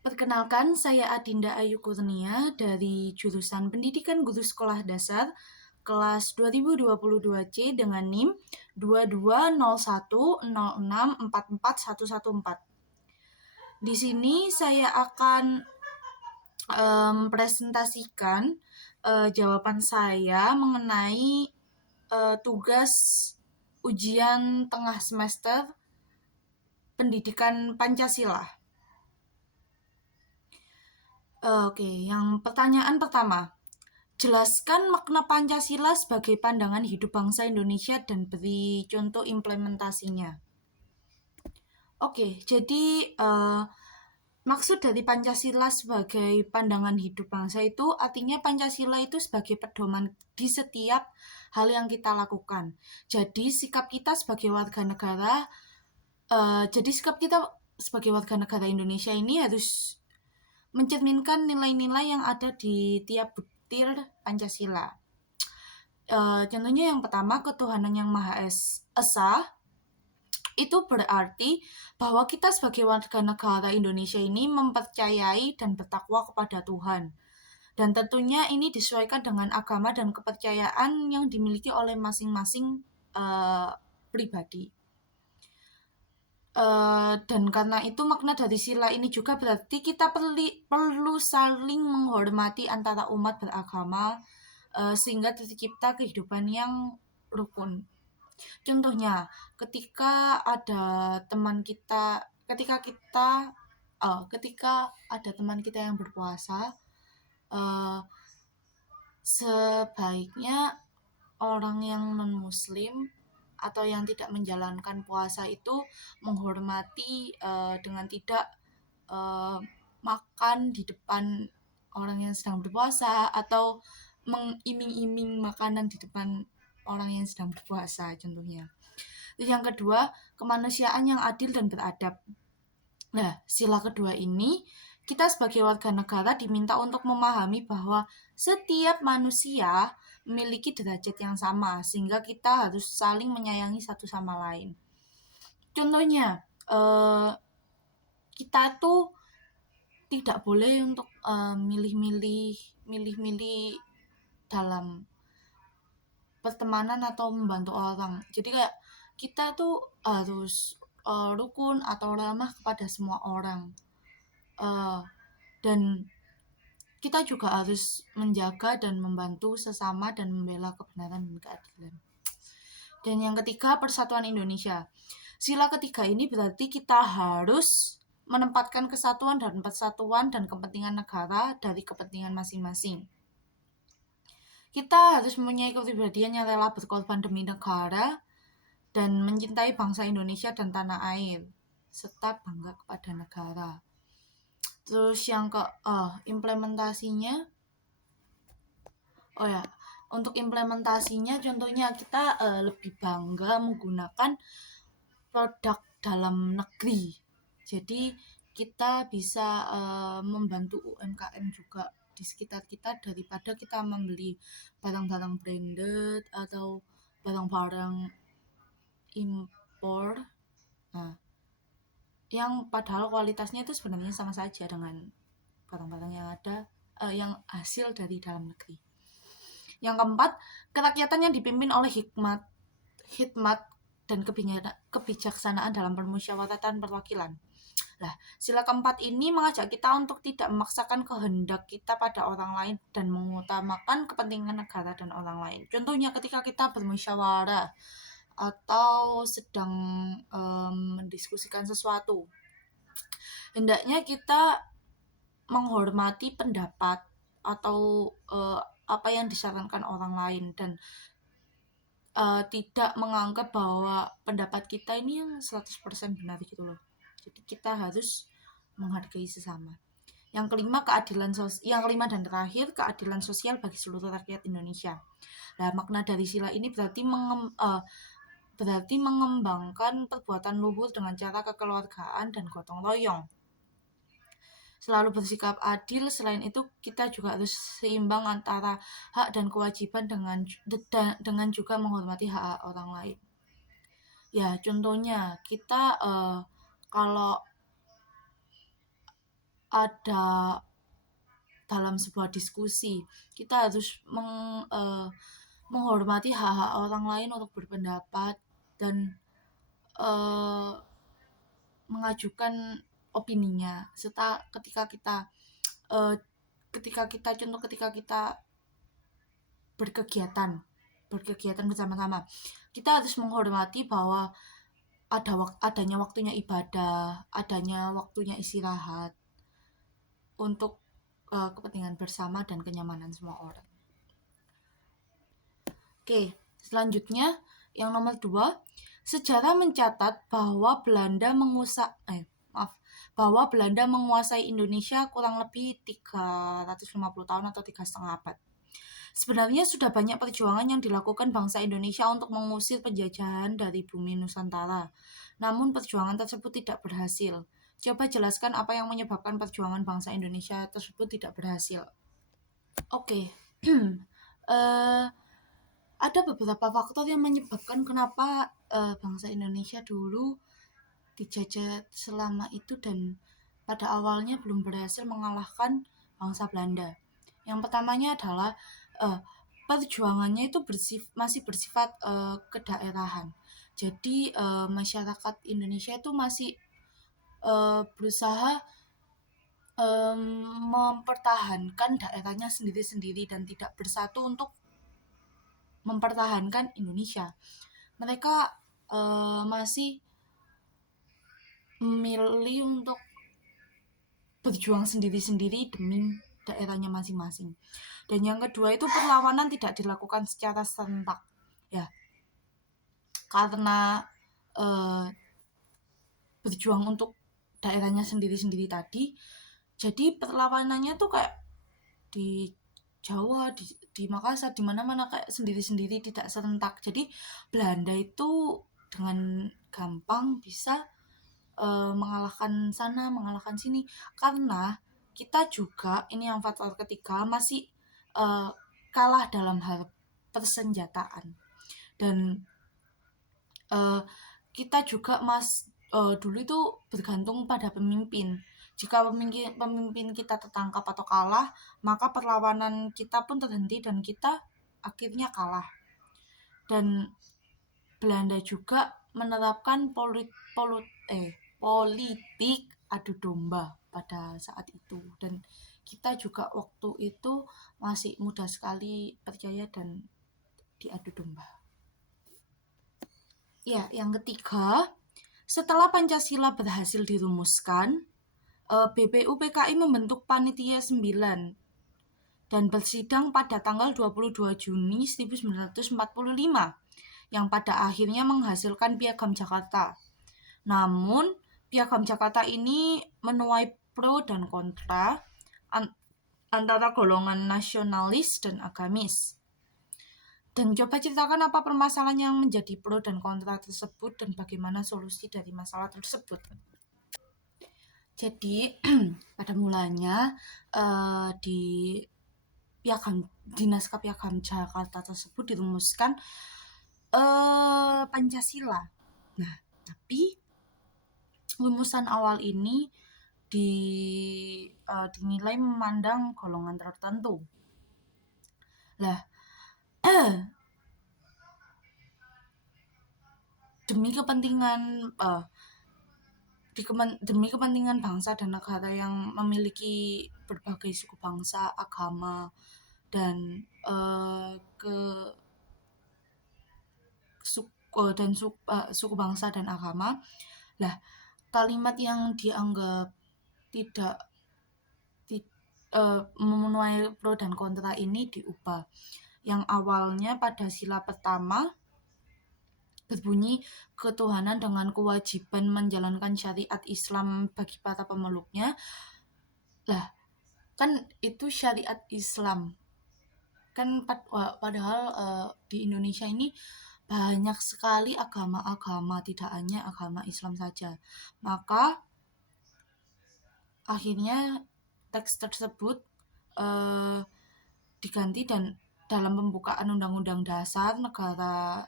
Perkenalkan, saya Adinda Ayu Kurnia dari jurusan Pendidikan Guru Sekolah Dasar kelas 2022C dengan NIM 2201064414. Di sini saya akan presentasikan jawaban saya mengenai tugas ujian tengah semester Pendidikan Pancasila. Oke, yang pertanyaan pertama. Jelaskan makna Pancasila sebagai pandangan hidup bangsa Indonesia dan beri contoh implementasinya. Oke, jadi maksud dari Pancasila sebagai pandangan hidup bangsa itu artinya Pancasila itu sebagai pedoman di setiap hal yang kita lakukan. Jadi sikap kita sebagai warga negara, Indonesia ini harus mencerminkan nilai-nilai yang ada di tiap butir Pancasila. Contohnya yang pertama, ketuhanan yang Maha Esa. Itu berarti bahwa kita sebagai warga negara Indonesia ini mempercayai dan bertakwa kepada Tuhan. Dan tentunya ini disesuaikan dengan agama dan kepercayaan yang dimiliki oleh masing-masing pribadi. Dan karena itu makna dari sila ini juga berarti kita perlu saling menghormati antara umat beragama sehingga tercipta kehidupan yang rukun. Contohnya, ketika ada teman kita, ketika ada teman kita yang berpuasa, sebaiknya orang yang non-muslim atau yang tidak menjalankan puasa itu menghormati dengan tidak makan di depan orang yang sedang berpuasa atau mengiming-iming makanan di depan orang yang sedang berpuasa contohnya. Yang kedua, kemanusiaan yang adil dan beradab. Nah, sila kedua ini kita sebagai warga negara diminta untuk memahami bahwa setiap manusia memiliki derajat yang sama, sehingga kita harus saling menyayangi satu sama lain. Contohnya, kita tuh tidak boleh untuk milih-milih dalam pertemanan atau membantu orang. Jadi kayak kita tuh harus rukun atau ramah kepada semua orang. Dan kita juga harus menjaga dan membantu sesama dan membela kebenaran dan keadilan. Dan yang ketiga, persatuan Indonesia. Sila ketiga ini berarti kita harus menempatkan kesatuan dan persatuan dan kepentingan negara dari kepentingan masing-masing. Kita harus mempunyai kepribadian yang rela berkorban demi negara dan mencintai bangsa Indonesia dan tanah air, serta bangga kepada negara. Terus yang implementasinya, untuk implementasinya contohnya kita lebih bangga menggunakan produk dalam negeri. Jadi kita bisa membantu UMKM juga di sekitar kita daripada kita membeli barang-barang branded atau barang-barang impor. Nah, yang padahal kualitasnya itu sebenarnya sama saja dengan barang-barang yang ada yang hasil dari dalam negeri. Yang keempat, kerakyatan yang dipimpin oleh hikmat dan kebijaksanaan dalam permusyawaratan perwakilan. Nah, sila keempat ini mengajak kita untuk tidak memaksakan kehendak kita pada orang lain dan mengutamakan kepentingan negara dan orang lain. Contohnya ketika kita bermusyawarah atau sedang mendiskusikan sesuatu, hendaknya kita menghormati pendapat atau apa yang disarankan orang lain dan tidak menganggap bahwa pendapat kita ini yang 100% benar gitu loh. Jadi kita harus menghargai sesama. Yang kelima dan terakhir, keadilan sosial bagi seluruh rakyat Indonesia. Nah, makna dari sila ini berarti mengembangkan perbuatan luhur dengan cara kekeluargaan dan gotong royong. Selalu bersikap adil. Selain itu kita juga harus seimbang antara hak dan kewajiban dengan juga menghormati hak orang lain. Ya, contohnya kita kalau ada dalam sebuah diskusi. Kita harus menghormati hak-hak orang lain untuk berpendapat dan eh, mengajukan opininya. Serta eh, ketika kita berkegiatan bersama-sama, kita harus menghormati bahwa adanya waktunya ibadah, adanya waktunya istirahat untuk kepentingan bersama dan kenyamanan semua orang. Oke, selanjutnya yang nomor 2, sejarah mencatat bahwa Belanda menguasai Indonesia kurang lebih 350 tahun atau 3,5 abad. Sebenarnya sudah banyak perjuangan yang dilakukan bangsa Indonesia untuk mengusir penjajahan dari bumi Nusantara. Namun perjuangan tersebut tidak berhasil. Coba jelaskan apa yang menyebabkan perjuangan bangsa Indonesia tersebut tidak berhasil. Oke. Eh, ada beberapa faktor yang menyebabkan kenapa bangsa Indonesia dulu dijajah selama itu dan pada awalnya belum berhasil mengalahkan bangsa Belanda. Yang pertamanya adalah perjuangannya itu masih bersifat kedaerahan. Jadi masyarakat Indonesia itu masih berusaha mempertahankan daerahnya sendiri-sendiri dan tidak bersatu untuk mempertahankan Indonesia. Mereka masih memilih untuk berjuang sendiri-sendiri demi daerahnya masing-masing. Dan yang kedua itu perlawanan tidak dilakukan secara serentak, ya, karena berjuang untuk daerahnya sendiri-sendiri tadi. Jadi perlawanannya tuh kayak di Jawa, di Makassar, di mana-mana kayak sendiri-sendiri, tidak serentak. Jadi Belanda itu dengan gampang bisa mengalahkan sana, mengalahkan sini, karena kita juga, ini yang faktor ketiga, masih kalah dalam hal persenjataan. Dan kita juga dulu itu bergantung pada pemimpin. Jika pemimpin kita tertangkap atau kalah, maka perlawanan kita pun terhenti dan kita akhirnya kalah. Dan Belanda juga menerapkan politik adu domba pada saat itu, dan kita juga waktu itu masih mudah sekali percaya dan diadu domba. Ya, yang ketiga, setelah Pancasila berhasil dirumuskan, BPUPKI membentuk Panitia 9 dan bersidang pada tanggal 22 Juni 1945 yang pada akhirnya menghasilkan Piagam Jakarta. Namun, Piagam Jakarta ini menuai pro dan kontra antara golongan nasionalis dan agamis. Dan coba ceritakan apa permasalahan yang menjadi pro dan kontra tersebut dan bagaimana solusi dari masalah tersebut. Jadi, pada mulanya di naskah Piagam Jakarta tersebut dirumuskan Pancasila. Nah, tapi rumusan awal ini dinilai memandang golongan tertentu. Lah, demi kepentingan bangsa dan negara yang memiliki berbagai suku bangsa, agama, dan suku bangsa dan agama. Lah, kalimat yang dianggap tidak memenuhi pro dan kontra ini diubah. Yang awalnya pada sila pertama berbunyi ketuhanan dengan kewajiban menjalankan syariat Islam bagi para pemeluknya. Lah, kan itu syariat Islam. Kan padahal di Indonesia ini banyak sekali agama-agama, tidak hanya agama Islam saja. Maka akhirnya teks tersebut diganti dan dalam pembukaan Undang-Undang Dasar Negara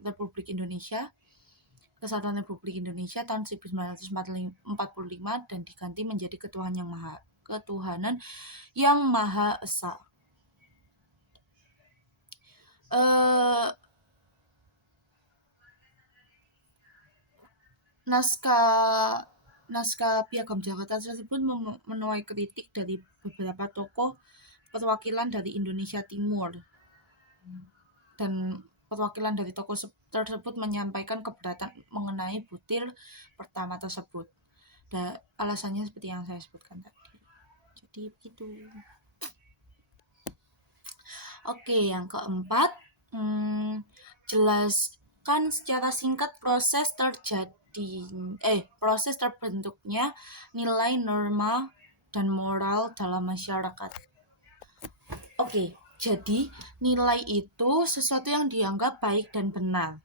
Republik Indonesia Kesatuan Republik Indonesia tahun 1945 dan diganti menjadi Ketuhanan yang Maha Esa. Naskah Piagam Jakarta tersebut menuai kritik dari beberapa tokoh perwakilan dari Indonesia Timur, dan perwakilan dari tokoh tersebut menyampaikan keberatan mengenai butir pertama tersebut. Dan alasannya seperti yang saya sebutkan tadi. Jadi begitu. Oke, yang keempat, jelaskan secara singkat proses terbentuknya nilai, norma, dan moral dalam masyarakat. Oke, jadi nilai itu sesuatu yang dianggap baik dan benar.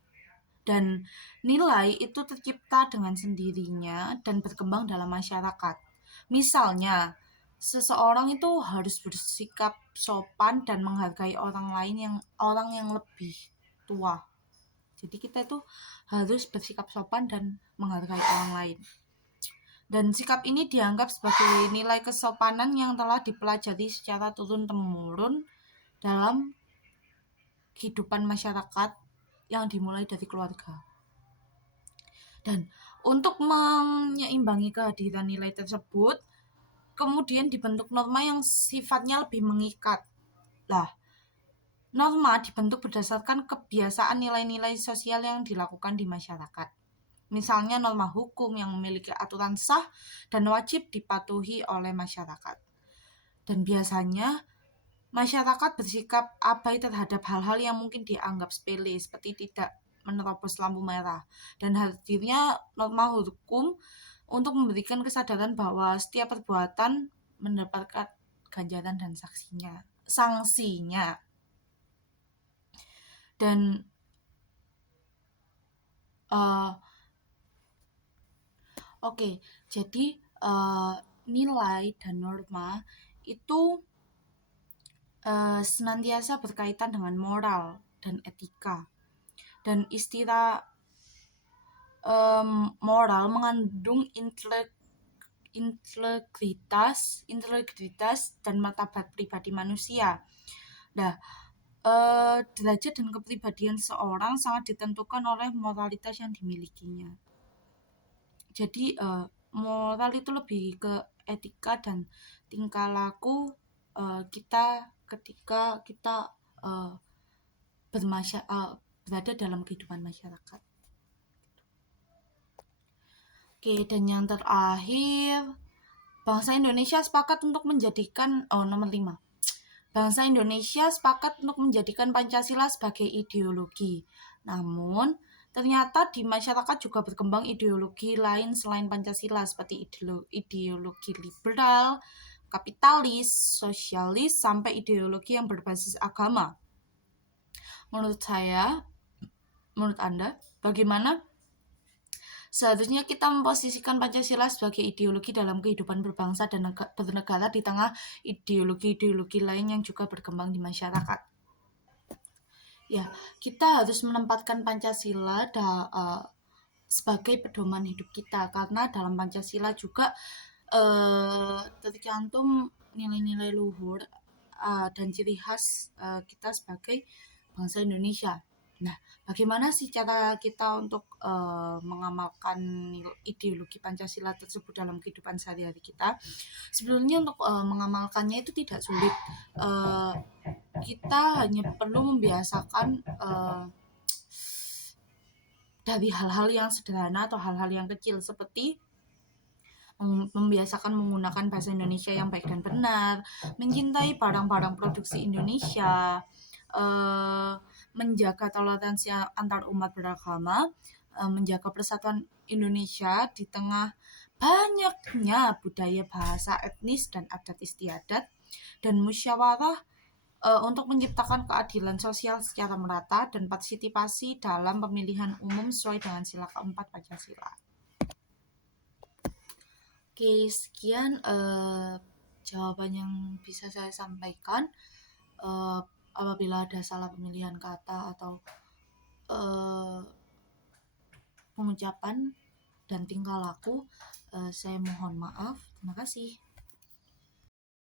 Dan nilai itu tercipta dengan sendirinya dan berkembang dalam masyarakat. Misalnya, seseorang itu harus bersikap sopan dan menghargai orang yang lebih tua. Jadi kita itu harus bersikap sopan dan menghargai orang lain. Dan sikap ini dianggap sebagai nilai kesopanan yang telah dipelajari secara turun-temurun dalam kehidupan masyarakat yang dimulai dari keluarga. Dan untuk menyeimbangi kehadiran nilai tersebut, kemudian dibentuk norma yang sifatnya lebih mengikat. Norma dibentuk berdasarkan kebiasaan nilai-nilai sosial yang dilakukan di masyarakat. Misalnya norma hukum yang memiliki aturan sah dan wajib dipatuhi oleh masyarakat. Dan biasanya masyarakat bersikap abai terhadap hal-hal yang mungkin dianggap sepele, seperti tidak menerobos lampu merah, dan hadirnya norma hukum untuk memberikan kesadaran bahwa setiap perbuatan mendapatkan ganjaran dan sanksinya. Dan jadi nilai dan norma itu senantiasa berkaitan dengan moral dan etika. Dan istilah moral mengandung integritas dan martabat pribadi manusia. Derajat dan kepribadian seorang sangat ditentukan oleh moralitas yang dimilikinya. Jadi moral itu lebih ke etika dan tingkah laku kita ketika kita berada dalam kehidupan masyarakat. Oke, dan yang terakhir, bangsa Indonesia sepakat untuk menjadikan nomor 5. Bangsa Indonesia sepakat untuk menjadikan Pancasila sebagai ideologi. Namun, ternyata di masyarakat juga berkembang ideologi lain selain Pancasila, seperti ideologi liberal, kapitalis, sosialis, sampai ideologi yang berbasis agama. Menurut Anda, bagaimana seharusnya kita memposisikan Pancasila sebagai ideologi dalam kehidupan berbangsa dan bernegara di tengah ideologi-ideologi lain yang juga berkembang di masyarakat? Ya, kita harus menempatkan Pancasila sebagai pedoman hidup kita, karena dalam Pancasila juga tercantum nilai-nilai luhur dan ciri khas kita sebagai bangsa Indonesia. Nah, bagaimana sih cara kita untuk mengamalkan ideologi Pancasila tersebut dalam kehidupan sehari-hari kita? Sebenarnya untuk mengamalkannya itu tidak sulit. Kita hanya perlu membiasakan dari hal-hal yang sederhana atau hal-hal yang kecil, seperti membiasakan menggunakan bahasa Indonesia yang baik dan benar, mencintai barang-barang produksi Indonesia, menjaga toleransi antar umat beragama, menjaga persatuan Indonesia di tengah banyaknya budaya, bahasa, etnis, dan adat istiadat, dan musyawarah untuk menciptakan keadilan sosial secara merata dan partisipasi dalam pemilihan umum sesuai dengan sila keempat Pancasila. Oke, sekian jawaban yang bisa saya sampaikan. Apabila ada salah pemilihan kata atau pengucapan dan tingkah laku, saya mohon maaf. Terima kasih.